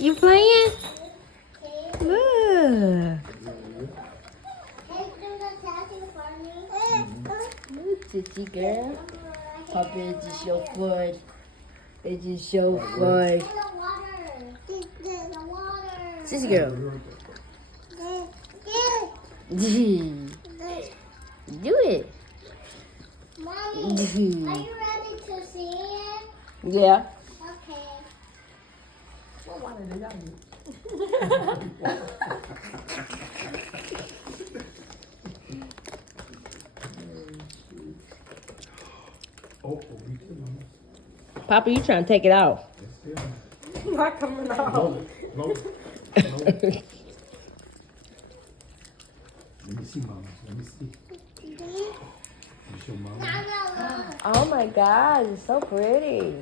You playing? Look. Titty girl. Papa, it's just your foot. It's just your foot. Sissy girl. Do it. Mommy, are you ready to see it? Yeah. Okay. Papa, you trying to take it off. Not coming out. Let me see, Mama. Let me see. Let me show Mama. Oh my God, it's so pretty.